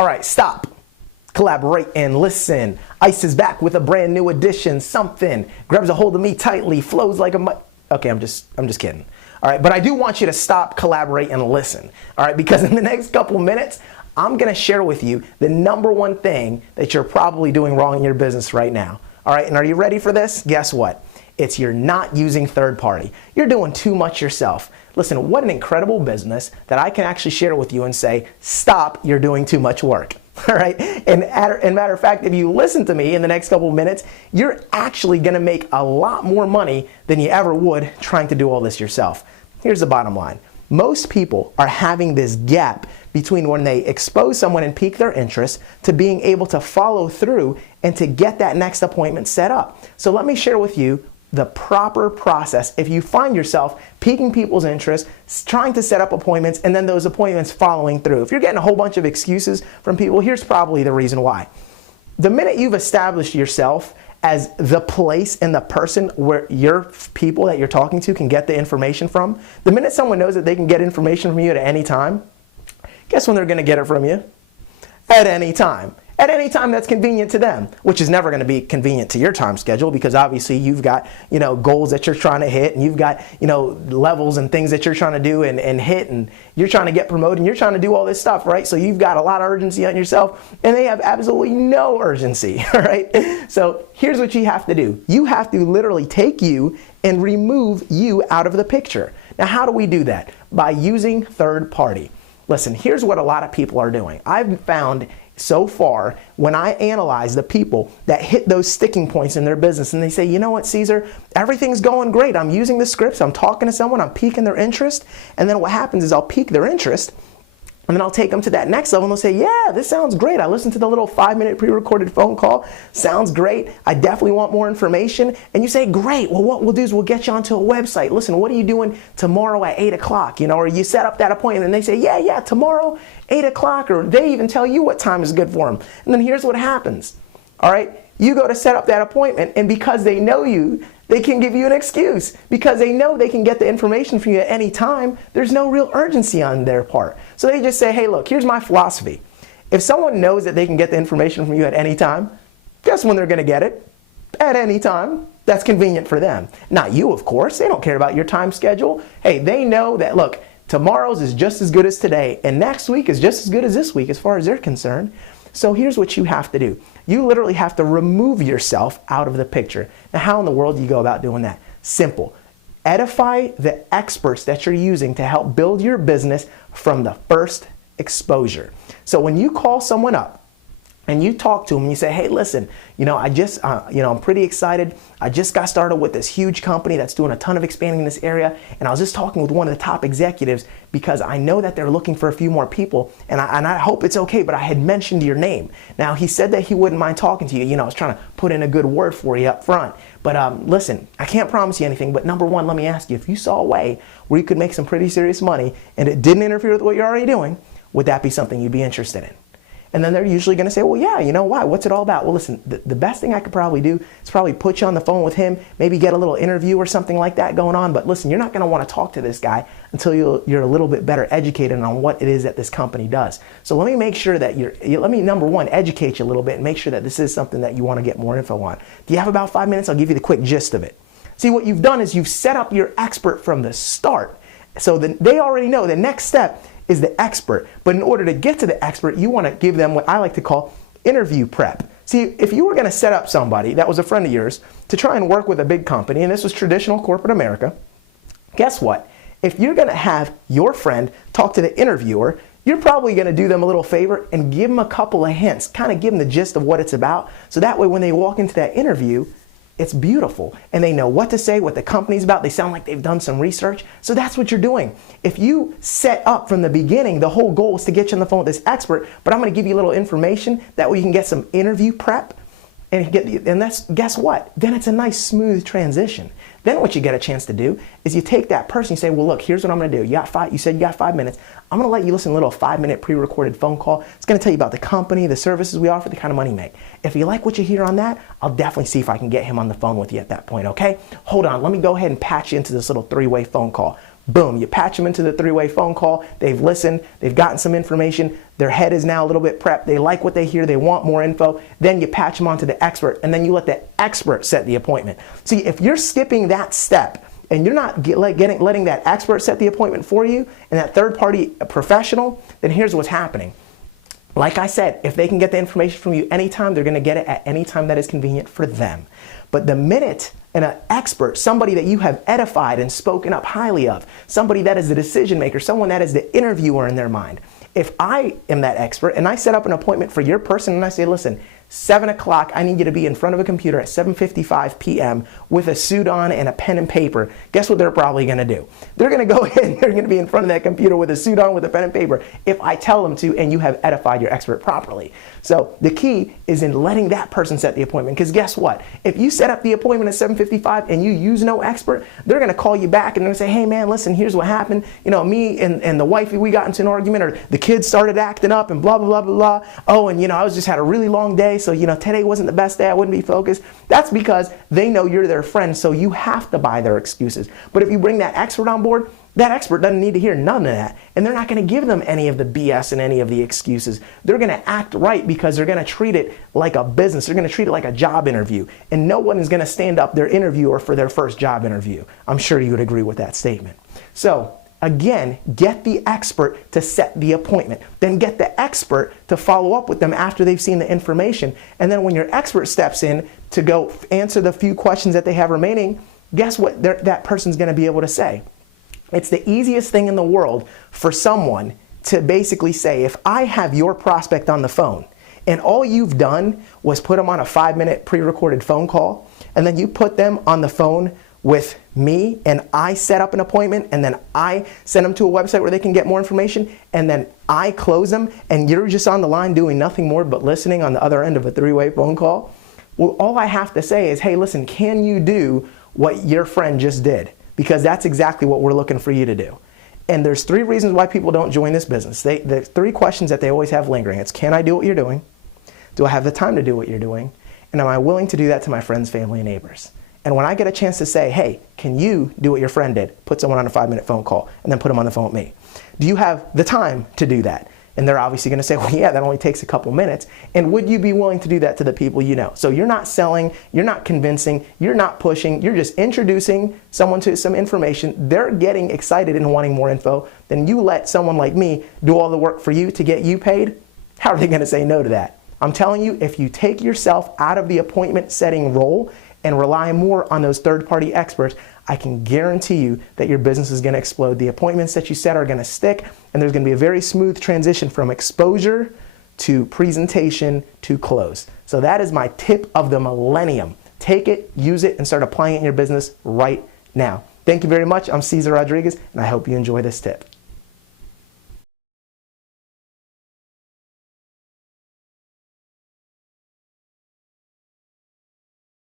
All right, stop, collaborate, and listen. Ice is back with a brand new edition. Something grabs a hold of me tightly, flows like a Okay, I'm just kidding. All right, but I do want you to stop, collaborate, and listen. All right, because in the next couple of minutes, I'm gonna share with you the number one thing that you're probably doing wrong in your business right now. All right, and are you ready for this? Guess what? It's you're not using third party. You're doing too much yourself. Listen, what an incredible business that I can actually share with you and say, stop, you're doing too much work. All right, and matter of fact, if you listen to me in the next couple of minutes, you're actually gonna make a lot more money than you ever would trying to do all this yourself. Here's the bottom line. Most people are having this gap between when they expose someone and pique their interest to being able to follow through and to get that next appointment set up. So let me share with you the proper process if you find yourself piquing people's interest, trying to set up appointments, and then those appointments following through. If you're getting a whole bunch of excuses from people, here's probably the reason why. The minute you've established yourself as the place and the person where your people that you're talking to can get the information from, the minute someone knows that they can get information from you at any time, guess when they're going to get it from you? At any time. At any time that's convenient to them, which is never going to be convenient to your time schedule, because obviously you've got, goals that you're trying to hit, and you've got, levels and things that you're trying to do and hit, and you're trying to get promoted, and you're trying to do all this stuff, right? So you've got a lot of urgency on yourself, and they have absolutely no urgency, all right? So here's what you have to do. You have to literally take you and remove you out of the picture. Now, how do we do that? By using third party. Listen, here's what a lot of people are doing. I've found so far, when I analyze the people that hit those sticking points in their business and they say, you know what, Cesar, everything's going great. I'm using the scripts, I'm talking to someone, I'm piquing their interest. And then what happens is I'll pique their interest, and then I'll take them to that next level and they'll say, yeah, this sounds great. I listened to the little 5-minute pre-recorded phone call. Sounds great. I definitely want more information. And you say, great. Well, what we'll do is we'll get you onto a website. Listen, what are you doing tomorrow at 8 o'clock? Or you set up that appointment and they say, yeah, tomorrow, 8 o'clock, or they even tell you what time is good for them. And then here's what happens. All right. You go to set up that appointment, and because they know you, they can give you an excuse. Because they know they can get the information from you at any time, there's no real urgency on their part. So they just say, hey, look, here's my philosophy. If someone knows that they can get the information from you at any time, guess when they're going to get it? At any time. That's convenient for them. Not you, of course. They don't care about your time schedule. Hey, they know that, look, tomorrow's is just as good as today, and next week is just as good as this week as far as they're concerned. So here's what you have to do. You literally have to remove yourself out of the picture. Now, how in the world do you go about doing that? Simple. Edify the experts that you're using to help build your business from the first exposure. So when you call someone up and you talk to them and you say, hey, listen, I'm pretty excited. I just got started with this huge company that's doing a ton of expanding in this area. And I was just talking with one of the top executives because I know that they're looking for a few more people. And I hope it's okay, but I had mentioned your name. Now, he said that he wouldn't mind talking to you. I was trying to put in a good word for you up front. But listen, I can't promise you anything. But number one, let me ask you, if you saw a way where you could make some pretty serious money and it didn't interfere with what you're already doing, would that be something you'd be interested in? And then they're usually going to say, well, yeah, why? What's it all about? Well, listen, the best thing I could probably do is probably put you on the phone with him, maybe get a little interview or something like that going on. But listen, you're not going to want to talk to this guy until you're a little bit better educated on what it is that this company does. So let me make sure that let me, number one, educate you a little bit and make sure that this is something that you want to get more info on. Do you have about 5 minutes? I'll give you the quick gist of it. See, what you've done is you've set up your expert from the start. So they already know the next step is the expert. But in order to get to the expert, you want to give them what I like to call interview prep. See, if you were going to set up somebody that was a friend of yours to try and work with a big company, and this was traditional corporate America, guess what? If you're going to have your friend talk to the interviewer, you're probably going to do them a little favor and give them a couple of hints, kind of give them the gist of what it's about. So that way when they walk into that interview, it's beautiful and they know what to say, what the company's about. They sound like they've done some research. So that's what you're doing. If you set up from the beginning, the whole goal is to get you on the phone with this expert, but I'm going to give you a little information that way you can get some interview prep and that's, guess what? Then it's a nice smooth transition. Then what you get a chance to do is you take that person, you say, well, look, here's what I'm going to do. You said you got 5 minutes. I'm going to let you listen to a little 5-minute pre-recorded phone call. It's going to tell you about the company, the services we offer, the kind of money you make. If you like what you hear on that, I'll definitely see if I can get him on the phone with you at that point, okay? Hold on. Let me go ahead and patch you into this little 3-way phone call. Boom, you patch them into the three-way phone call. They've listened, they've gotten some information. Their head is now a little bit prepped. They like what they hear. They want more info. Then you patch them onto the expert, and then you let the expert set the appointment. See, if you're skipping that step and you're not letting that expert set the appointment for you and that third-party professional, then here's what's happening. Like I said, if they can get the information from you anytime, they're going to get it at any time that is convenient for them. But the minute an expert, somebody that you have edified and spoken up highly of, somebody that is the decision maker, someone that is the interviewer in their mind, if I am that expert and I set up an appointment for your person and I say, listen, 7 o'clock, I need you to be in front of a computer at 7:55 p.m. with a suit on and a pen and paper. Guess what they're probably going to do? They're going to go in, they're going to be in front of that computer with a suit on with a pen and paper if I tell them to and you have edified your expert properly. So the key is in letting that person set the appointment, because guess what? If you set up the appointment at 7:55 and you use no expert, they're going to call you back and they're going to say, hey man, listen, here's what happened. You know, me and the wifey, we got into an argument, or the kids started acting up and blah, blah, blah, blah, blah. Oh, and you know, I just had a really long day. So, you know, today wasn't the best day. I wouldn't be focused. That's because they know you're their friend. So you have to buy their excuses. But if you bring that expert on board, that expert doesn't need to hear none of that. And they're not going to give them any of the BS and any of the excuses. They're going to act right because they're going to treat it like a business. They're going to treat it like a job interview. And no one is going to stand up their interviewer for their first job interview. I'm sure you would agree with that statement. So again, get the expert to set the appointment. Then get the expert to follow up with them after they've seen the information. And then when your expert steps in to go answer the few questions that they have remaining, guess what that person's going to be able to say? It's the easiest thing in the world for someone to basically say, if I have your prospect on the phone and all you've done was put them on a 5-minute pre-recorded phone call, and then you put them on the phone with me and I set up an appointment and then I send them to a website where they can get more information and then I close them and you're just on the line doing nothing more but listening on the other end of a 3-way phone call, well, all I have to say is, hey, listen, can you do what your friend just did? Because that's exactly what we're looking for you to do. And there's 3 reasons why people don't join this business. The 3 questions that they always have lingering. It's, can I do what you're doing? Do I have the time to do what you're doing? And am I willing to do that to my friends, family, and neighbors? And when I get a chance to say, hey, can you do what your friend did? Put someone on a 5-minute phone call and then put them on the phone with me. Do you have the time to do that? And they're obviously going to say, well, yeah, that only takes a couple minutes. And would you be willing to do that to the people you know? So you're not selling, you're not convincing, you're not pushing, you're just introducing someone to some information. They're getting excited and wanting more info. Then you let someone like me do all the work for you to get you paid. How are they going to say no to that? I'm telling you, if you take yourself out of the appointment setting role and rely more on those third-party experts, I can guarantee you that your business is going to explode. The appointments that you set are going to stick, and there's going to be a very smooth transition from exposure to presentation to close. So that is my tip of the millennium. Take it, use it, and start applying it in your business right now. Thank you very much. I'm Cesar Rodriguez, and I hope you enjoy this tip.